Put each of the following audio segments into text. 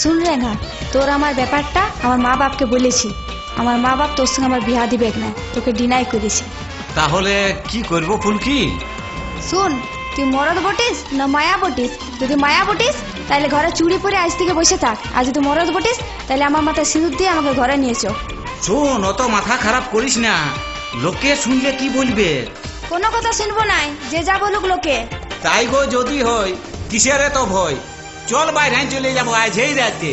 শুন রেঙ্গা, তোর আমার ব্যাপারটা আমার মা বাপকে বলেছি। আমার মা বাপ তোর সঙ্গে আমার বিয়া দিবে না, তোকে ডিনাই করেছি। তাহলে কি করব ফুলকি? শুন, তুই মরদ বটিস না মায়া বটিস? যদি মায়া বটিস তাহলে ঘরে চুড়ি পরে আজ থেকে বসে থাক, আর যদি মরদ বটিস তাহলে আমার মাথায় সিঁদুর দিয়ে আমাকে ঘরে নিয়েছো। শোন, অত মাথা খারাপ করিস না, লোকে শুনলে কি বলবে? কোনো কথা শুনবো নাই, যে যা বলুক লোকে। তাই গো যদি হয়, কিসের তো ভয়? চল বাইরে চলে যাবো আজ এই রাতে।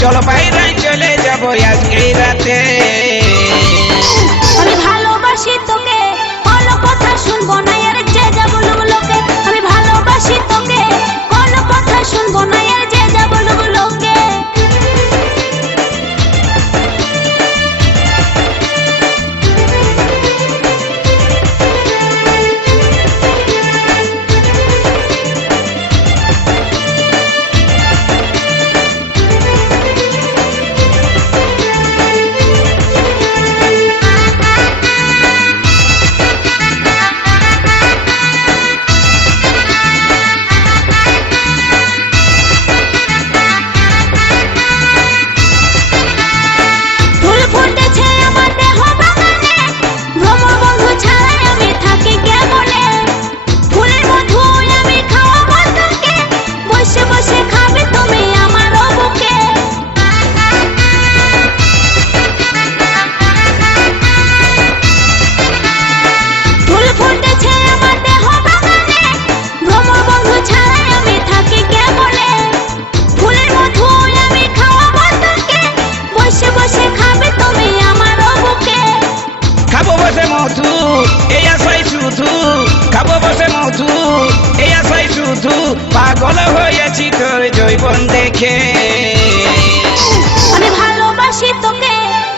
চলো বাইরে চলে যাবো আজকে রাতে। আমি ভালোবাসি তোকে, কোনো কথা শুনবো না আর যে যা বলুক লোকে। আমি ভালোবাসি তোকে, কোনো কথা শুনবো না আর যে যা বলুক লোকে। পাগল হয়েছি তোর জৈবন দেখে। আমি ভালোবাসি তোকে,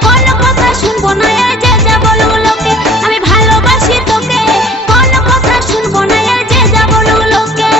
কোনো কথা শুনবো না আর যে যা বলুক লোকে। আমি ভালোবাসি তোকে, কোনো কথা শুনবো না আর যে যা বলুক লোকে।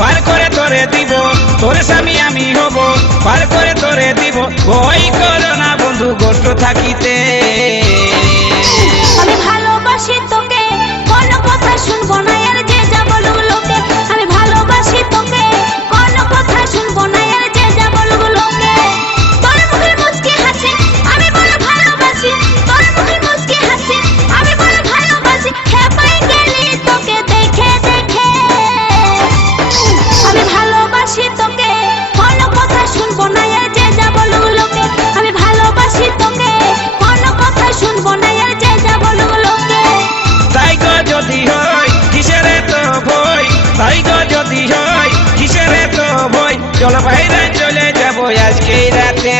পার করে তোরে দিব, তোর স্বামী আমি হব, পার করে তোরে দিব। ভয় করো না বন্ধু, গোষ্ঠ থাকিতে। আমি ভালোবাসি তোকে, কোনো কথা শুনবো না আর যে যা বলুক লোকে। আমি ভালোবাসি তোকে, কোনো কথা শুনবো না আর যে যা বলুক লোকে। তোর মুখের মুচকি হাসি আমি বড় ভালোবাসি, তোর মুখের মুচকি হাসি আমি বড় ভালোবাসি। খেপাই গেলি তোকে দেখে দেখে। আমি ভালোবাসি তোকে, কোনো কথা শুনবো না আর যে যা বলুক লোকে। আমি ভালোবাসি তোকে, কোনো চল বাইরে চলে যাবো আজকেই রাতে